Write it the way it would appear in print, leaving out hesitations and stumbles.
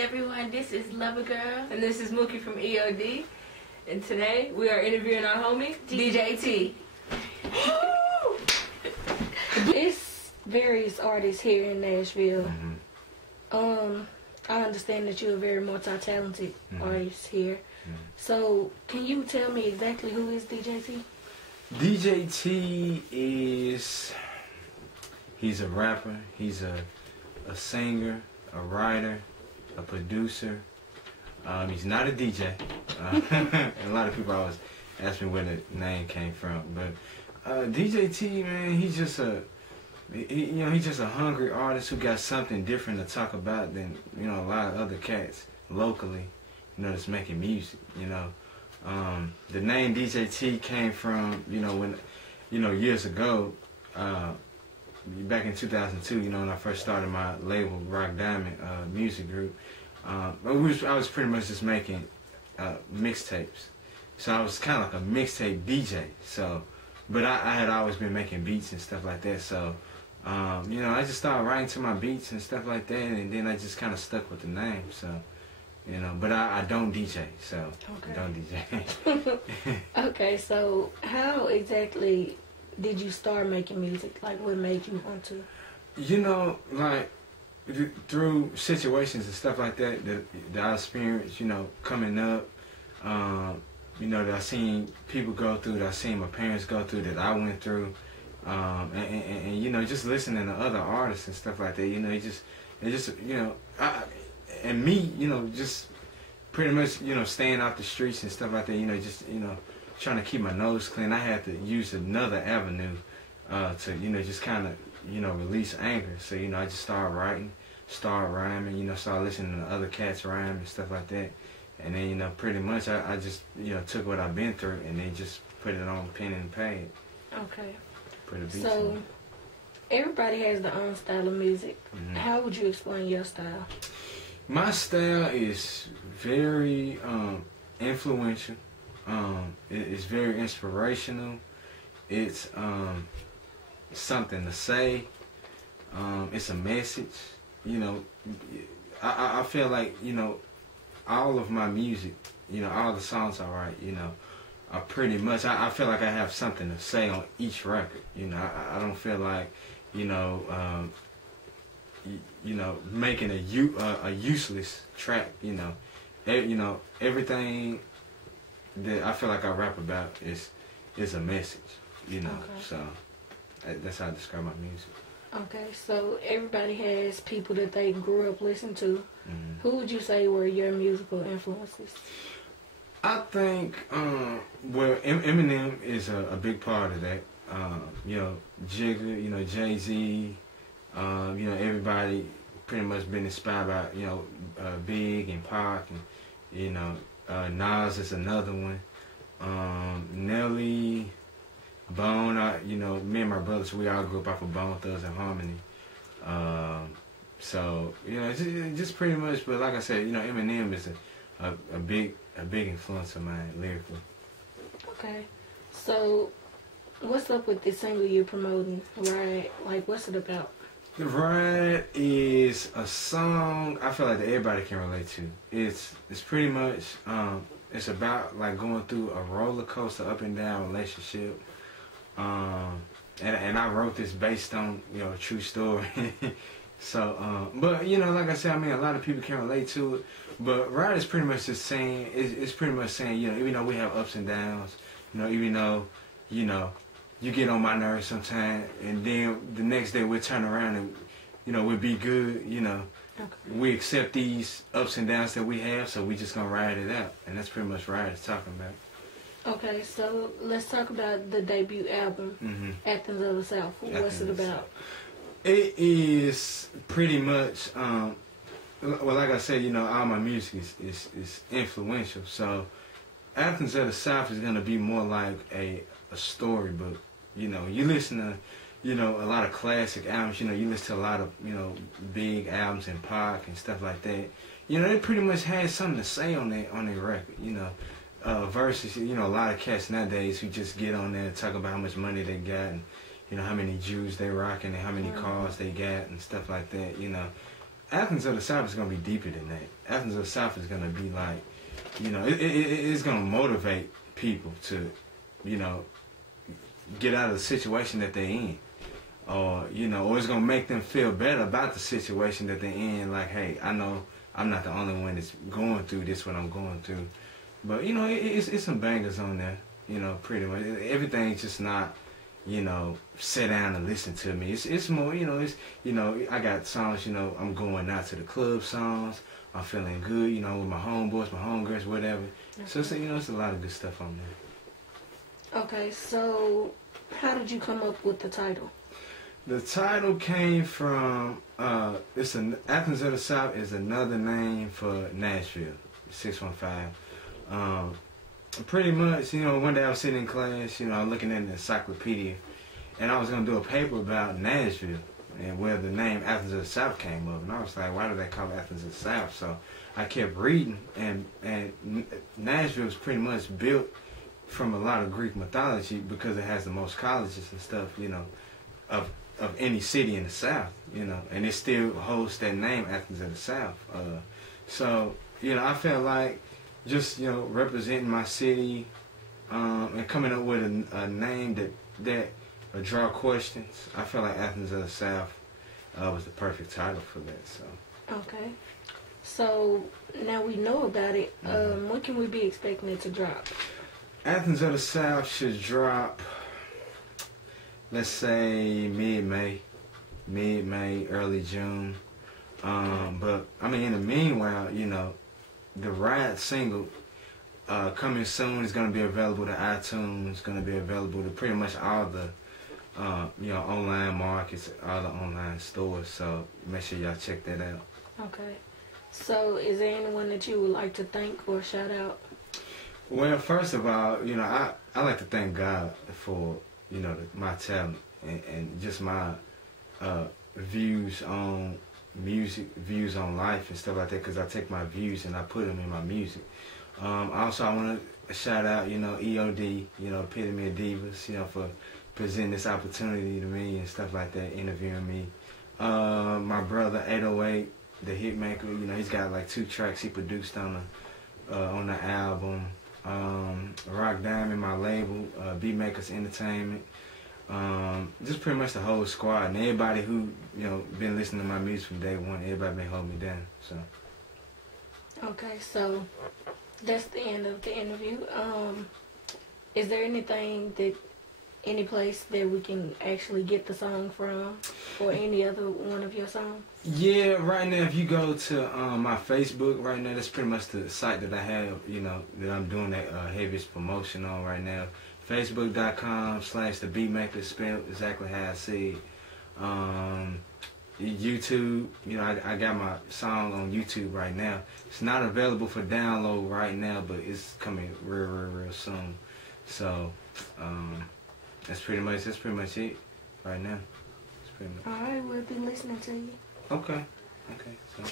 everyone? This is Lover Girl. And this is Mookie from EOD. And today we are interviewing our homie, DJ T. It's various artists here in Nashville. I understand that you're a very multi-talented artist here. So, can you tell me exactly who is DJ T? DJ T he's a rapper, he's a singer, a writer, a producer. He's not a DJ. A lot of people always ask me where the name came from, but DJ T, man, he's just a hungry artist who got something different to talk about than a lot of other cats locally, that's making music. The name DJ T came from when years ago, back in 2002, when I first started my label Rock Diamond music group. I was pretty much just making mixtapes, so I was kind of like a mixtape DJ. So, but I had always been making beats and stuff like that. So, I just started writing to my beats and stuff like that, and then I just kind of stuck with the name. So, but I don't DJ, so I don't DJ. Okay, so how exactly did you start making music? Like, what made you want to? Like, through situations and stuff like that I experienced, coming up, that I seen people go through, that I seen my parents go through, that I went through, and just listening to other artists and stuff like that, and me, just pretty much, staying off the streets and stuff like that, trying to keep my nose clean. I had to use another avenue to, just kind of, release anger. So, I just started writing, started rhyming, started listening to other cats rhyme and stuff like that. And then, pretty much I just, took what I've been through and then just put it on pen and pad. Okay. Put a beat so, on. Everybody has their own style of music. How would you explain your style? My style is very influential. It's very inspirational. It's something to say. It's a message. I feel like all of my music, all the songs I write, are pretty much. I feel like I have something to say on each record. I don't feel like making a useless track. Everything that I feel like I rap about is a message. So that's how I describe my music. Okay, so everybody has people that they grew up listening to. Who would you say were your musical influences? I think, Eminem is a big part of that. Jigga, Jay-Z, everybody pretty much been inspired by, Big and Pac, and, Nas is another one. Nelly, Bone, me and my brothers, we all grew up off of Bone Thugs and Harmony. So, just pretty much, but like I said, Eminem is a big influence of mine lyrically. Okay. So, what's up with this single you're promoting, Ride? Like, what's it about? The Ride is a song I feel like that everybody can relate to. It's pretty much, it's about like going through a roller coaster up and down relationship. And I wrote this based on, a true story. So, but, like I said, a lot of people can relate to it. But Ride is pretty much just saying, it's pretty much saying, even though we have ups and downs, even though, you get on my nerves sometimes, and then the next day we'll turn around and, we'll be good, Okay. We accept these ups and downs that we have, so we just gonna ride it out. And that's pretty much Ride is talking about. Okay, so let's talk about the debut album, Athens of the South. What's it about? It is pretty much, well, like I said, all my music is influential. So Athens of the South is going to be more like a storybook. You listen to, a lot of classic albums. You listen to a lot of, big albums and Pac and stuff like that. They pretty much had something to say on their record, versus, a lot of cats nowadays who just get on there and talk about how much money they got and, how many Jews they rocking and how many cars they got and stuff like that, Athens of the South is gonna be deeper than that. Athens of the South is gonna be like, you know, it's gonna motivate people to, you know, get out of the situation that they're in, or you know, or it's gonna make them feel better about the situation that they're in. Like, hey, I know I'm not the only one that's going through this, what I'm going through. But you know, it's some bangers on there. You know, pretty much everything's just not, you know, sit down and listen to me. It's more, you know, I got songs, you know, I'm going out to the club songs. I'm feeling good, you know, with my homeboys, my homegirls, whatever. Okay. So it's, you know, it's a lot of good stuff on there. Okay, so how did you come up with the title? The title came from Athens of the South is another name for Nashville, 615. Pretty much, you know, one day I was sitting in class, you know, I was looking at the encyclopedia, and I was going to do a paper about Nashville and where the name Athens of the South came up. And I was like, why do they call it Athens of the South? So I kept reading, and Nashville was pretty much built from a lot of Greek mythology because it has the most colleges and stuff, you know, of any city in the South, you know, and it still holds that name, Athens of the South. So, you know, I felt like just, you know, representing my city and coming up with a name that would draw questions. I felt like Athens of the South was the perfect title for that. So. Okay. So now we know about it. When can we be expecting it to drop? Athens of the South should drop, let's say mid-May, early June. But I mean, in the meanwhile, you know, the Ride single coming soon is going to be available to iTunes, going to be available to pretty much all the you know, online markets, all the online stores. So make sure y'all check that out. Okay. So is there anyone that you would like to thank or shout out? Well, first of all, you know, I like to thank God for, you know, my talent and just my views on music, views on life and stuff like that, because I take my views and I put them in my music. Also, I want to shout out, you know, EOD, you know, Epitome of Divas, you know, for presenting this opportunity to me and stuff like that, interviewing me. My brother, 808, the Hitmaker, you know, he's got like 2 tracks he produced on the album. Rock Diamond, my label, Beatmakers Entertainment. Just pretty much the whole squad and everybody who, you know, been listening to my music from day one. Everybody been holding me down. So. Okay, so that's the end of the interview. Is there any place that we can actually get the song from, or any other one of your songs? Yeah, right now if you go to my Facebook right now, that's pretty much the site that I have, you know, that I'm doing that heaviest promotion on right now. Facebook.com/TheBeatmaker, spelled exactly how I said. YouTube, you know, I got my song on YouTube right now. It's not available for download right now, but it's coming real soon. So that's pretty much it right now. All right, we'll be listening to you. Okay. So.